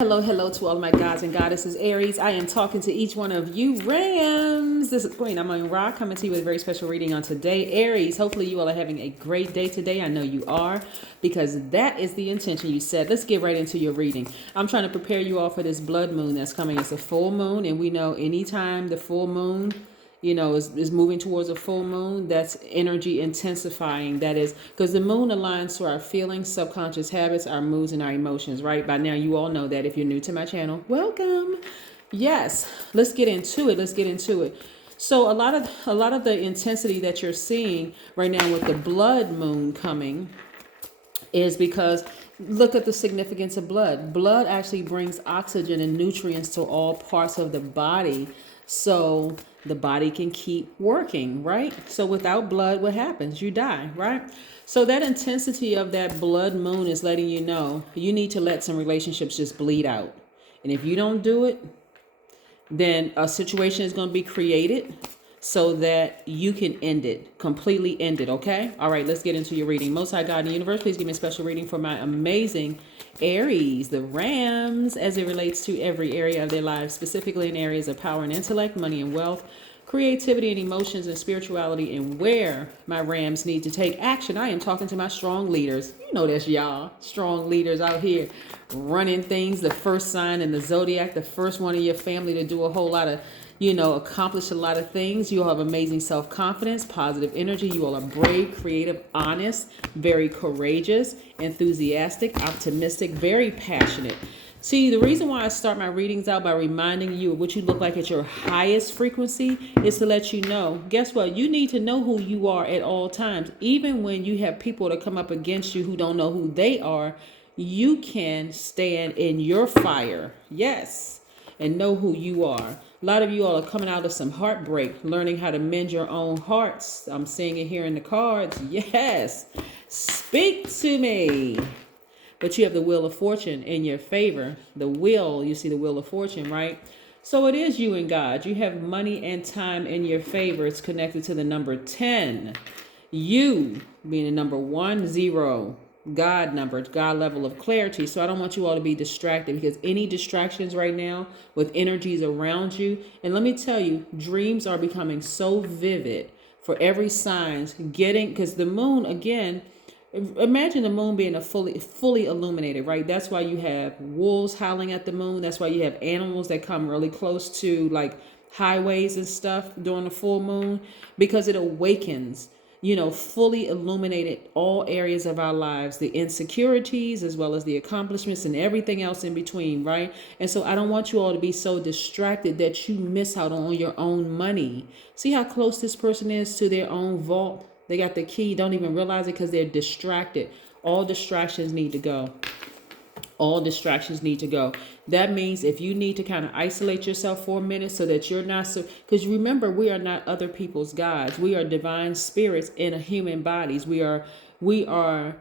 Hello, hello to all of my gods and goddesses, Aries. I am talking to each one of you, Rams. This is Queen Amun Ra coming to you with a very special reading on today. Aries, hopefully you all are having a great day today. I know you are, because that is the intention you set. Let's get right into your reading. I'm trying to prepare you all for this blood moon that's coming. It's a full moon, and we know anytime the full moon is moving towards a full moon, that's energy intensifying. That is because the moon aligns to our feelings, subconscious habits, our moods, and our emotions, right? By now, you all know that. If you're new to my channel, welcome. Yes, let's get into it. So a lot of the intensity that you're seeing right now with the blood moon coming is because look at the significance of blood. Blood actually brings oxygen and nutrients to all parts of the body, so the body can keep working, right? So without blood, what happens? You die, right? So that intensity of that blood moon is letting you know you need to let some relationships just bleed out. And if you don't do it, then a situation is going to be created so that you can completely end it, okay? All right, let's get into your reading. Most High God in the universe, please give me a special reading for my amazing Aries, the Rams, as it relates to every area of their lives, specifically in areas of power and intellect, money and wealth, creativity and emotions and spirituality, and where my Rams need to take action. I am talking to my strong leaders. You know that's y'all, strong leaders out here running things, the first sign in the Zodiac, the first one in your family to do a whole lot of, accomplish a lot of things. You all have amazing self-confidence, positive energy. You all are brave, creative, honest, very courageous, enthusiastic, optimistic, very passionate. See, the reason why I start my readings out by reminding you of what you look like at your highest frequency is to let you know, guess what? You need to know who you are at all times. Even when you have people that come up against you who don't know who they are, you can stand in your fire. Yes. And know who you are. A lot of you all are coming out of some heartbreak, learning how to mend your own hearts. I'm seeing it here in the cards. Yes. Speak to me. But you have the wheel of fortune in your favor. The wheel, you see the wheel of fortune, right? So it is you and God. You have money and time in your favor. It's connected to the number 10. You being the number 10. God number, God level of clarity. So I don't want you all to be distracted, because any distractions right now with energies around you. And let me tell you, dreams are becoming so vivid for every sign getting, because the moon, again, imagine the moon being a fully illuminated, right? That's why you have wolves howling at the moon. That's why you have animals that come really close to like highways and stuff during the full moon, because it awakens, fully illuminated all areas of our lives, the insecurities as well as the accomplishments and everything else in between, right? And so I don't want you all to be so distracted that you miss out on your own money. See how close this person is to their own vault? They got the key, don't even realize it because they're distracted. All distractions need to go. All distractions need to go. That means if you need to kind of isolate yourself for a minute so that you're not so, because remember, we are not other people's gods. We are divine spirits in a human bodies. We are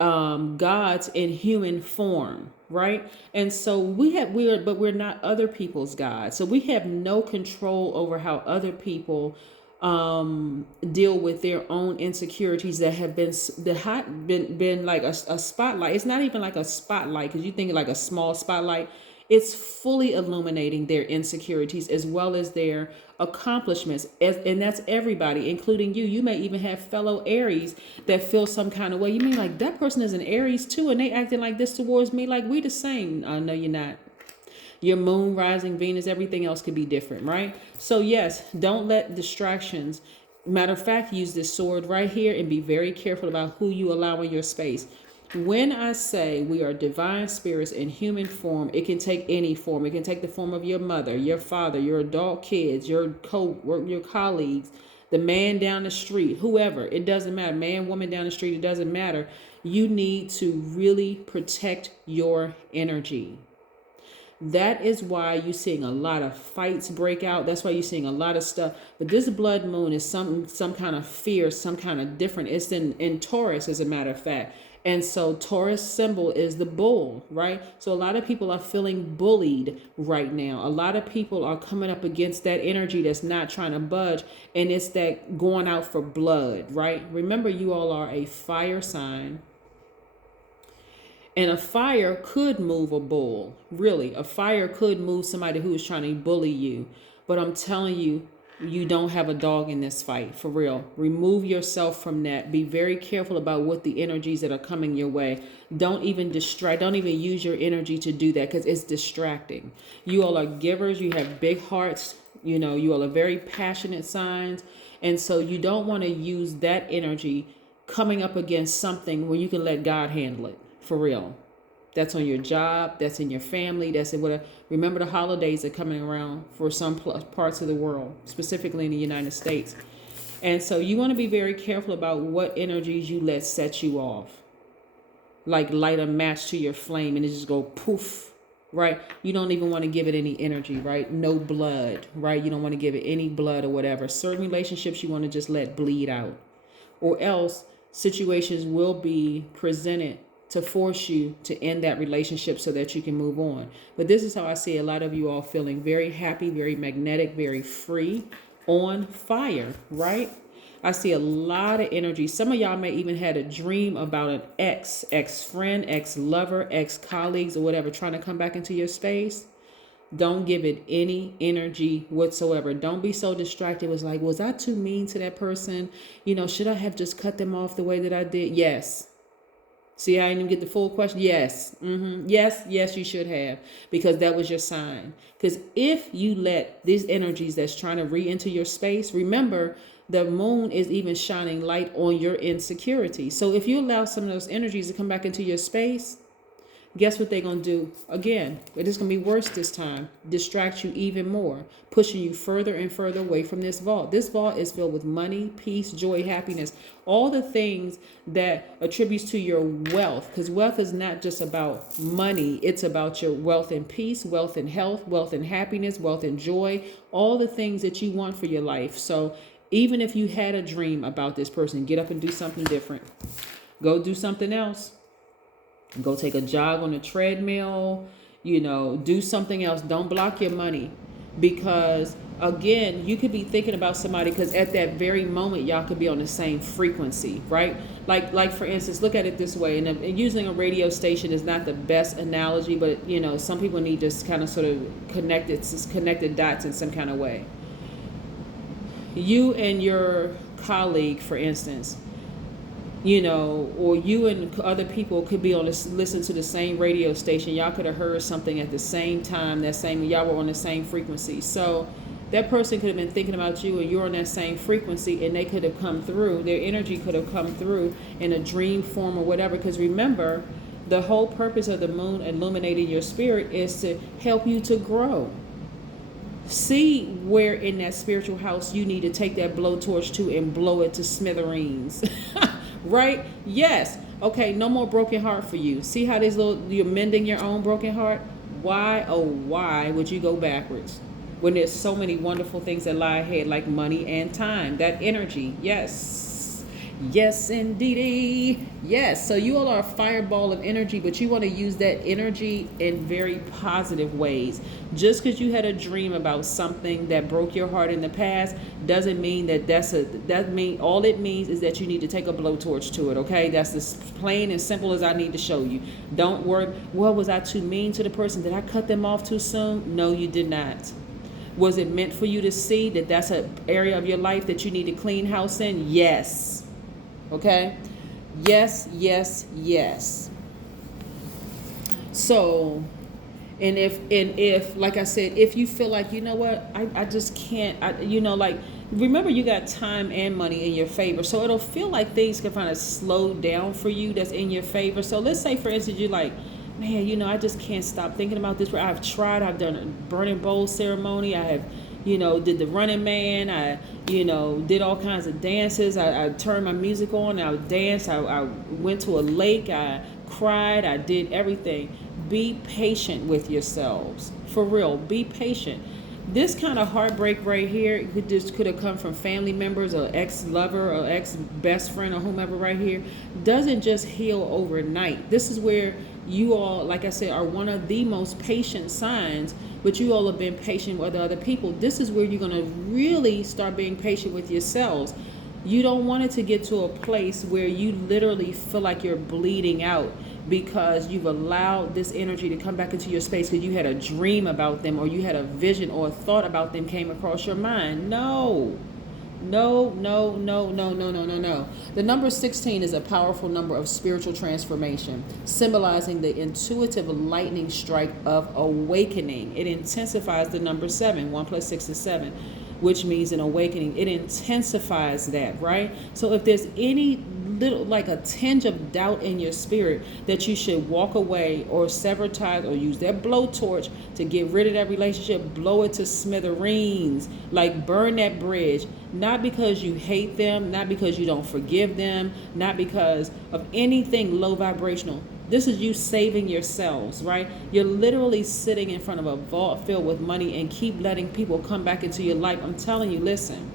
gods in human form, right? And so but we're not other people's gods. So we have no control over how other people deal with their own insecurities that have been like a spotlight. It's not even like a spotlight, because you think like a small spotlight. It's fully illuminating their insecurities as well as their accomplishments, and that's everybody, including you. You may even have fellow Aries that feel some kind of way. You mean like that person is an Aries too, and they acting like this towards me, like we the same? No, you're not. Your moon, rising, Venus, everything else could be different, right? So yes, don't let distractions. Matter of fact, use this sword right here and be very careful about who you allow in your space. When I say we are divine spirits in human form, it can take any form. It can take the form of your mother, your father, your adult kids, your colleagues, the man down the street, whoever. It doesn't matter. Man, woman down the street, it doesn't matter. You need to really protect your energy. That is why you're seeing a lot of fights break out. That's why you're seeing a lot of stuff. But this blood moon is some kind of fear, some kind of different. It's in Taurus, as a matter of fact. And so Taurus symbol is the bull, right? So a lot of people are feeling bullied right now. A lot of people are coming up against that energy that's not trying to budge. And it's that going out for blood, right? Remember, you all are a fire sign. And a fire could move a bull. Really, a fire could move somebody who is trying to bully you. But I'm telling you, you don't have a dog in this fight, for real. Remove yourself from that. Be very careful about what the energies that are coming your way. Don't even distract. Don't even use your energy to do that, because it's distracting. You all are givers. You have big hearts. You know, you all are very passionate signs. And so you don't want to use that energy coming up against something where you can let God handle it, for real. That's on your job. That's in your family. That's in whatever. Remember, the holidays are coming around for some parts of the world, specifically in the United States. And so you want to be very careful about what energies you let set you off. Like light a match to your flame and it just go poof, right? You don't even want to give it any energy, right? No blood, right? You don't want to give it any blood or whatever. Certain relationships you want to just let bleed out. Or else situations will be presented to force you to end that relationship so that you can move on. But this is how I see a lot of you all feeling very happy, very magnetic, very free, on fire, right? I see a lot of energy. Some of y'all may even had a dream about an ex-friend, ex-lover, ex-colleagues or whatever trying to come back into your space. Don't give it any energy whatsoever. Don't be so distracted. It was like, was I too mean to that person? You know, should I have just cut them off the way that I did? Yes. See, I didn't even get the full question. Yes. Yes, you should have, because that was your sign. Because if you let these energies that's trying to re-enter your space, remember, the moon is even shining light on your insecurity. So if you allow some of those energies to come back into your space, guess what they're going to do? Again, it is going to be worse this time. Distract you even more, pushing you further and further away from this vault. This vault is filled with money, peace, joy, happiness, all the things that attributes to your wealth. Because wealth is not just about money. It's about your wealth and peace, wealth and health, wealth and happiness, wealth and joy, all the things that you want for your life. So even if you had a dream about this person, get up and do something different. Go do something else. Go take a jog on a treadmill, you know, do something else. Don't block your money, because again, you could be thinking about somebody because at that very moment, y'all could be on the same frequency, right? Like for instance, look at it this way. And using a radio station is not the best analogy, but you know, some people need to kind of sort of connect the dots in some kind of way. You and your colleague, for instance, you know, or you and other people could be on listen to the same radio station. Y'all could have heard something at the same time, y'all were on the same frequency. So that person could have been thinking about you and you're on that same frequency, and they could have come through. Their energy could have come through in a dream form or whatever. Because remember, the whole purpose of the moon illuminating your spirit is to help you to grow. See where in that spiritual house you need to take that blowtorch to and blow it to smithereens. Right? Yes. Okay, no more broken heart for you. See how you're mending your own broken heart? Why, oh why would you go backwards when there's so many wonderful things that lie ahead, like money and time, that energy? Yes. Yes, indeedy. Yes. So you all are a fireball of energy, but you want to use that energy in very positive ways. Just because you had a dream about something that broke your heart in the past doesn't mean that all it means is that you need to take a blowtorch to it. Okay. That's as plain and simple as I need to show you. Don't worry. Well, was I too mean to the person? Did I cut them off too soon? No, you did not. Was it meant for you to see that that's an area of your life that you need to clean house in? Yes. Okay. Yes. So, and if, like I said, if you feel like, you know what, I just can't, remember you got time and money in your favor. So it'll feel like things can kind of slow down for you that's in your favor. So let's say, for instance, you're like, man, you know, I just can't stop thinking about this. I've tried, I've done a burning bowl ceremony. I have, did the Running Man. I, did all kinds of dances. I turned my music on. I danced. I went to a lake. I cried. I did everything. Be patient with yourselves. For real, be patient. This kind of heartbreak right here could have come from family members or ex-lover or ex-best friend or whomever right here. Doesn't just heal overnight. This is where you all, like I said, are one of the most patient signs, but you all have been patient with other people. This is where you're going to really start being patient with yourselves. You don't want it to get to a place where you literally feel like you're bleeding out. because you've allowed this energy to come back into your space because you had a dream about them, or you had a vision or a thought about them came across your mind. No. No, no, no, no, no, no, no, no. The number 16 is a powerful number of spiritual transformation, symbolizing the intuitive lightning strike of awakening. It intensifies the number 7. 1 plus 6 is 7, which means an awakening. It intensifies that, right? So if there's any little, like a tinge of doubt in your spirit that you should walk away or sever ties or use that blowtorch to get rid of that relationship, blow it to smithereens, like burn that bridge, not because you hate them, not because you don't forgive them, not because of anything low vibrational. This is you saving yourselves, right? You're literally sitting in front of a vault filled with money and keep letting people come back into your life. I'm telling you, listen.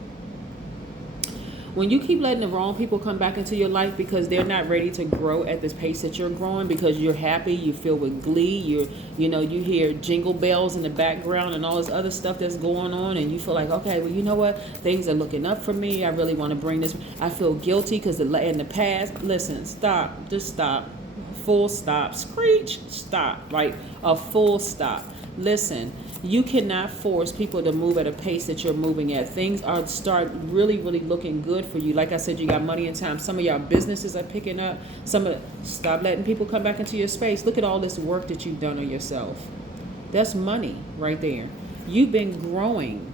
When you keep letting the wrong people come back into your life because they're not ready to grow at this pace that you're growing, because you're happy, you feel with glee, you hear jingle bells in the background and all this other stuff that's going on, and you feel like, okay, well, you know what? Things are looking up for me. I really want to bring this. I feel guilty because in the past. Listen, stop. Just stop. Full stop. Screech. Stop. Like a full stop. Listen. You cannot force people to move at a pace that you're moving at. Things start really, really looking good for you. Like I said, you got money and time. Some of y'all businesses are picking up. Stop letting people come back into your space. Look at all this work that you've done on yourself. That's money right there. You've been growing,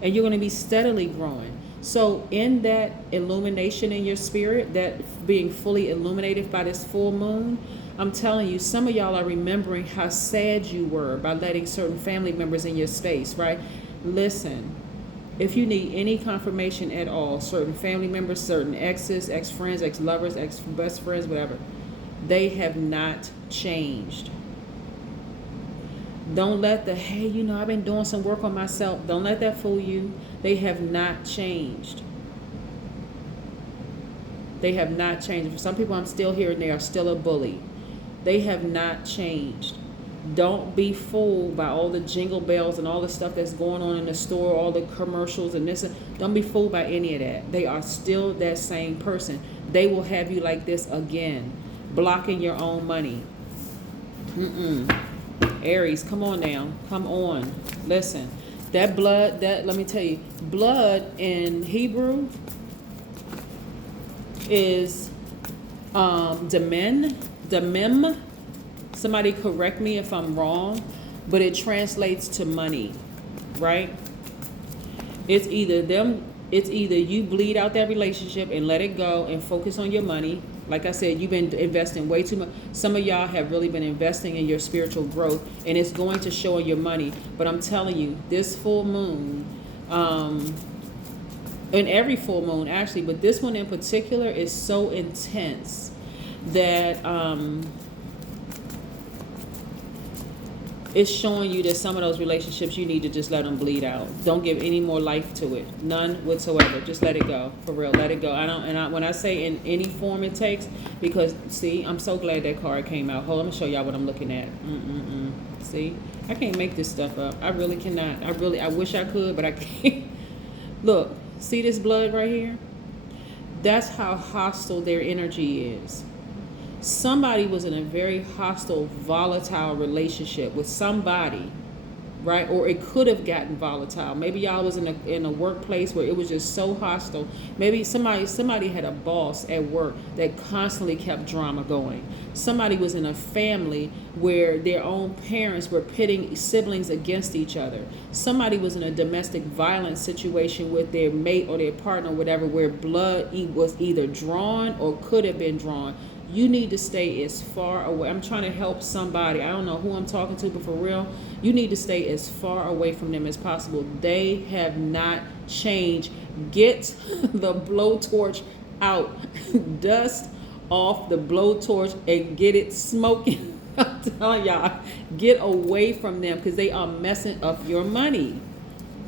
and you're going to be steadily growing. So in that illumination in your spirit, that being fully illuminated by this full moon, I'm telling you, some of y'all are remembering how sad you were by letting certain family members in your space, right? Listen, if you need any confirmation at all, certain family members, certain exes, ex-friends, ex-lovers, ex-best friends, whatever, they have not changed. Don't let hey, I've been doing some work on myself. Don't let that fool you. They have not changed. They have not changed. For some people, I'm still here and they are still a bully. They have not changed. Don't be fooled by all the jingle bells and all the stuff that's going on in the store, all the commercials and this. Don't be fooled by any of that. They are still that same person. They will have you like this again, blocking your own money. Aries, come on now. Come on. Listen. That blood, let me tell you, blood in Hebrew is demem. Somebody correct me if I'm wrong, but it translates to money, right? It's either you bleed out that relationship and let it go and focus on your money. Like I said, you've been investing way too much. Some of y'all have really been investing in your spiritual growth, and it's going to show in your money. But I'm telling you, this full moon, and every full moon actually, but this one in particular is so intense that it's showing you that some of those relationships you need to just let them bleed out. Don't give any more life to it, none whatsoever. Just let it go, for real. Let it go. When I say in any form it takes, because see, I'm so glad that card came out. Hold on, I'm gonna show y'all what I'm looking at. See, I can't make this stuff up. I really cannot. I wish I could, but I can't. Look, see this blood right here? That's how hostile their energy is. Somebody was in a very hostile, volatile relationship with somebody, right? Or it could have gotten volatile. Maybe y'all was in a workplace where it was just so hostile. Maybe somebody had a boss at work that constantly kept drama going. Somebody was in a family where their own parents were pitting siblings against each other. Somebody was in a domestic violence situation with their mate or their partner, whatever, where blood was either drawn or could have been drawn. You need to stay as far away. I'm trying to help somebody. I don't know who I'm talking to, but for real, you need to stay as far away from them as possible. They have not changed. Get the blowtorch out. Dust off the blowtorch and get it smoking. I'm telling y'all, get away from them because they are messing up your money.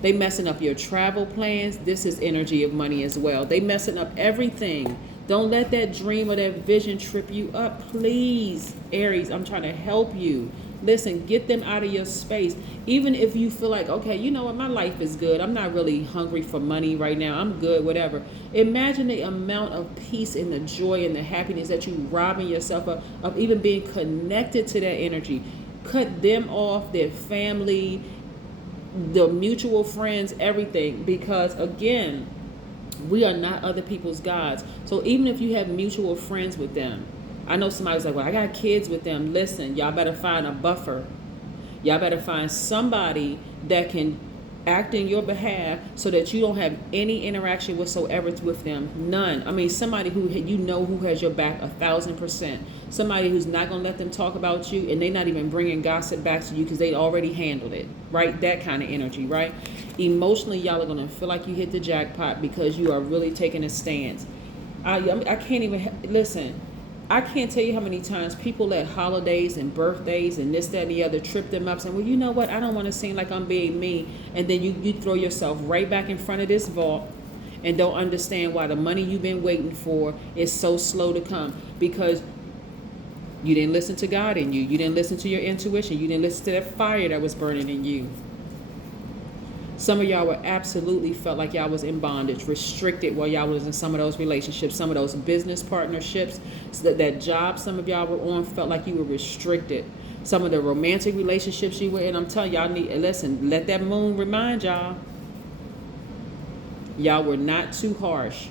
They messing up your travel plans. This is energy of money as well. They messing up everything. Don't let that dream or that vision trip you up, please. Aries, I'm trying to help you. Listen, get them out of your space. Even if you feel like, okay, you know what, my life is good. I'm not really hungry for money right now. I'm good, whatever. Imagine the amount of peace and the joy and the happiness that you robbing yourself of even being connected to that energy. Cut them off, their family, the mutual friends, everything. Because again, we are not other people's gods. So even if you have mutual friends with them, I know somebody's like, well, I got kids with them. Listen, y'all better find a buffer. Y'all better find somebody that can act in your behalf so that you don't have any interaction whatsoever with them. None. I mean, somebody who you know who has your back 1,000%. Somebody who's not going to let them talk about you, and they're not even bringing gossip back to you because they already handled it, right? That kind of energy, right? Emotionally, y'all are going to feel like you hit the jackpot because you are really taking a stance. I can't even, listen, I can't tell you how many times people let holidays and birthdays and this, that, and the other trip them up saying, well, you know what, I don't want to seem like I'm being mean. And then you throw yourself right back in front of this vault and don't understand why the money you've been waiting for is so slow to come. Because you didn't listen to God in you. You didn't listen to your intuition. You didn't listen to that fire that was burning in you. Some of y'all were absolutely felt like y'all was in bondage, restricted while y'all was in some of those relationships, some of those business partnerships, so that job some of y'all were on felt like you were restricted. Some of the romantic relationships you were in, I'm telling y'all, listen, let that moon remind y'all. Y'all were not too harsh.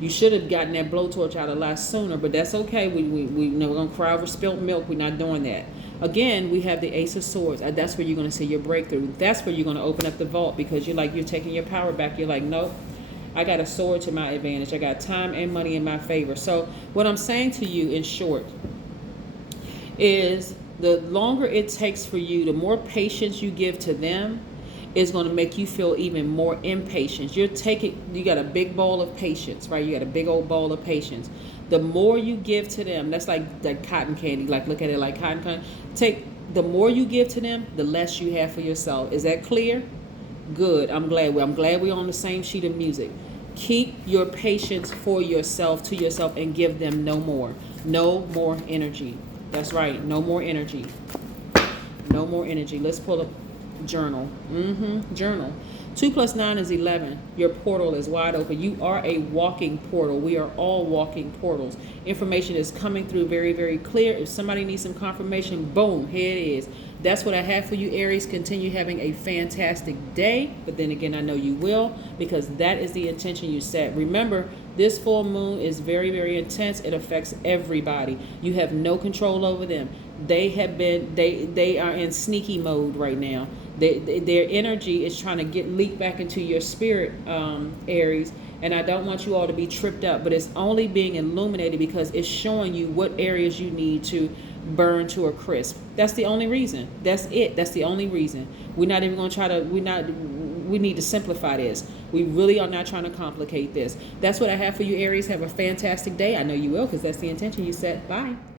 You should have gotten that blowtorch out a lot sooner, but that's okay. We know we're going to cry over spilt milk. We're not doing that. Again, we have the Ace of Swords. That's where you're going to see your breakthrough. That's where you're going to open up the vault because you're taking your power back. You're like, nope, I got a sword to my advantage. I got time and money in my favor. So what I'm saying to you in short is the longer it takes for you, the more patience you give to them is going to make you feel even more impatient. You got a big bowl of patience, right? You got a big old bowl of patience. The more you give to them, that's like cotton candy. Like, look at it like cotton candy. The more you give to them, the less you have for yourself. Is that clear? Good. I'm glad we're on the same sheet of music. Keep your patience for yourself, to yourself, and give them no more. No more energy. That's right. No more energy. No more energy. Let's pull up journal. Journal. 2 + 9 is 11. Your portal is wide open. You are a walking portal. We are all walking portals. Information is coming through very, very clear. If somebody needs some confirmation, boom, here it is. That's what I have for you, Aries. Continue having a fantastic day. But then again, I know you will, because that is the intention you set. Remember, this full moon is very, very intense. It affects everybody. You have no control over them. They are in sneaky mode right now. Their energy is trying to leak back into your spirit, Aries. And I don't want you all to be tripped up, but it's only being illuminated because it's showing you what areas you need to burn to a crisp. That's the only reason. That's it. That's the only reason. We're not even going to try to, we need to simplify this. We really are not trying to complicate this. That's what I have for you, Aries. Have a fantastic day. I know you will, because that's the intention you set. Bye.